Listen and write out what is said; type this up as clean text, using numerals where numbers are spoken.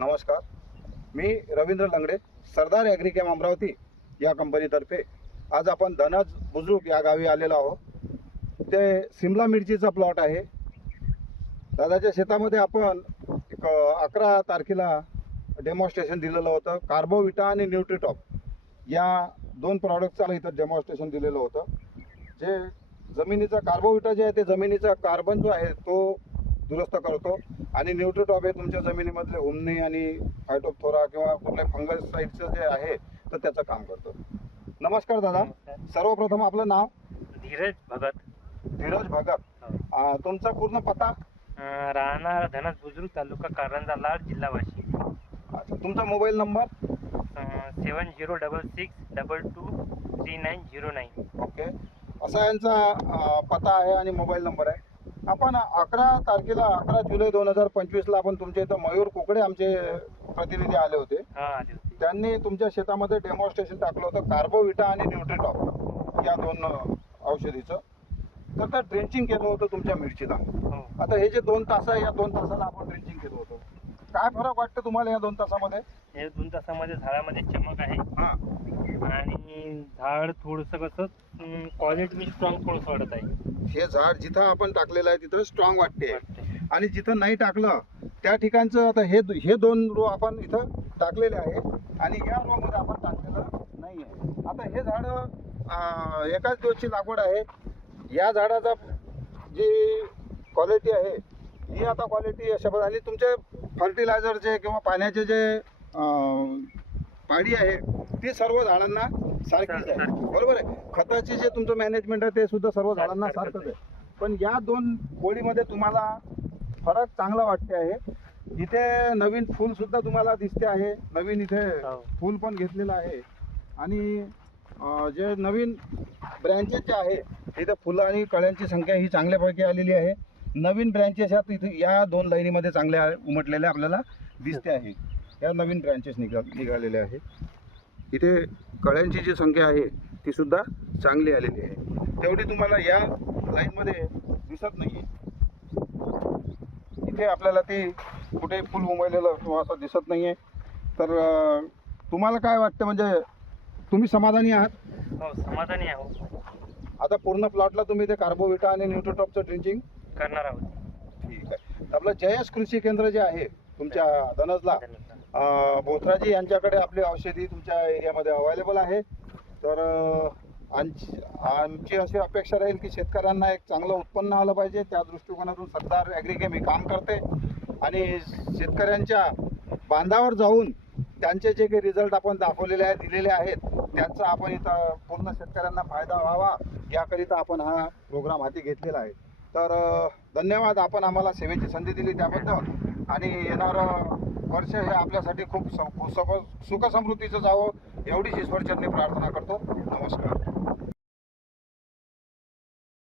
नमस्कार, मी रवींद्र लंगडे, सरदार ॲग्रिकॅम अमरावती या कंपनीतर्फे आज आपण धनज बुजुर्ग या गावी आलेलो आहोत। ते सिमला मिरचीचा प्लॉट आहे। दादाच्या शेतामध्ये आपण 11 तारखेला डेमॉन्स्ट्रेशन दिलेलं होतं। कार्बोविटा आणि न्यूट्रीटॉप या दोन प्रॉडक्टचं इथं डेमॉन्स्ट्रेशन दिलेलं होतं। जे जमिनीचा कार्बोविटा जे आहे ते जमिनीचा कार्बन जो आहे तो दुरुस्त करतो आणि न्यूट्रीटॉप हे तुमच्या जमिनीमधले हुमणी आणि फायटोप्थोरा किंवा कुठल्या फंगसाइडचं जे आहे तर त्याचं काम करतो। नमस्कार दादा, सर्वप्रथम आपलं नाव? धीरज भगत। धीरज भगत, तुमचा पूर्ण पत्ता? राहणार धनज बुजुर्ग, तालुका कारंजा लाड, जिल्हा वाशिम। अच्छा, तुमचा मोबाईल नंबर? 7006223909। ओके, असा यांचा पत्ता आहे आणि मोबाईल नंबर आहे। आपण 11 तारखेला 11 जुलै 2025ला आपण तुमच्या इथं मयूर कुकडे आमचे प्रतिनिधी आले होते। आले होते। त्यांनी तुमच्या शेतामध्ये डेमॉन्स्ट्रेशन टाकलं होतं कार्बोविटा आणि न्यूट्रीटॉप या दोन औषधीचं। तर ते ड्रेंचिंग केलं होतं तुमच्या मिरचीला। आता हे जे 2 तास आहे या 2 तासाला आपण ड्रेंचिंग केलं होतं। काय फरक वाटतं तुम्हाला या 2 तासामध्ये? हे 2 तासामध्ये झाडामध्ये चमक आहे आणि झाड थोडंसं कसं क्वालिटी स्ट्रॉंग थोडंसं वाटत आहे। हे झाड जिथं आपण टाकलेलं आहे तिथं स्ट्रॉंग वाटते आणि जिथं नाही टाकलं त्या ठिकाणचं आता हे 2 रो आपण इथं टाकलेले आहे आणि या रो मध्ये आपण टाकलेलं नाही आहे। आता हे झाड एकाच दिवसची लागवड आहे। या झाडाचा जी क्वालिटी आहे ही आता क्वालिटी अशा झाली। तुमचे फर्टिलायझरचे किंवा पाण्याचे जे पाणी आहे ती सर्व झाडांना सारखीच आहे, बरोबर आहे। खताची जे तुमचं मॅनेजमेंट आहे ते सुद्धा सर्व झाडांना सारखंच आहे। पण या 2 गोळीमध्ये तुम्हाला फरक चांगला वाटते आहे। इथे नवीन फूल सुद्धा तुम्हाला दिसते आहे, नवीन इथे फूल पण घेतलेलं आहे आणि जे नवीन ब्रँचेस जे आहे इथे फुलं आणि कळ्यांची संख्या ही चांगल्यापैकी आलेली आहे। नवीन ब्रँचेस ह्या इथे या 2 लाईनीमध्ये चांगल्या उमटलेल्या आपल्याला दिसते आहे। या नवीन ब्रँचेस निघालेल्या आहे। इथे कळ्यांची जी संख्या आहे ती सुद्धा चांगली आलेली आहे, तेवढी तुम्हाला या लाईनमध्ये दिसत नाही। इथे आपल्याला ती कुठे फुल उमललेलं किंवा असं दिसत नाही आहे। तर तुम्हाला काय वाटतं, म्हणजे तुम्ही समाधानी आहात? हो, समाधानी आहो। आता पूर्ण प्लॉटला तुम्ही ते कार्बोविटा आणि न्यूट्रीटॉपचं ड्रिंचिंग करणार आहोत। ठीक आहे। आपलं जयश कृषी केंद्र जे आहे तुमच्या धनजला, बोथराजी यांच्याकडे आपली औषधी तुमच्या एरियामध्ये अवेलेबल आहे। तर आमची अशी अपेक्षा राहील की शेतकऱ्यांना एक चांगलं उत्पन्न आलं पाहिजे, त्या दृष्टिकोनातून सरदार ॲग्रिकॅम ही काम करते आणि शेतकऱ्यांच्या बांधावर जाऊन त्यांचे जे काही रिझल्ट आपण दाखवलेले आहेत, दिलेले आहेत, त्यांचा आपण इथं पूर्ण शेतकऱ्यांना फायदा व्हावा याकरिता आपण हा प्रोग्राम हाती घेतलेला आहे। तर धन्यवाद, आपण आम्हाला सेवेची संधी दिली त्याबद्दल आणि येणारं वर्ष हे आपल्यासाठी खूप सुखसमृद्धीचं जावं एवढीच ईश्वरचरणी प्रार्थना करतो। नमस्कार।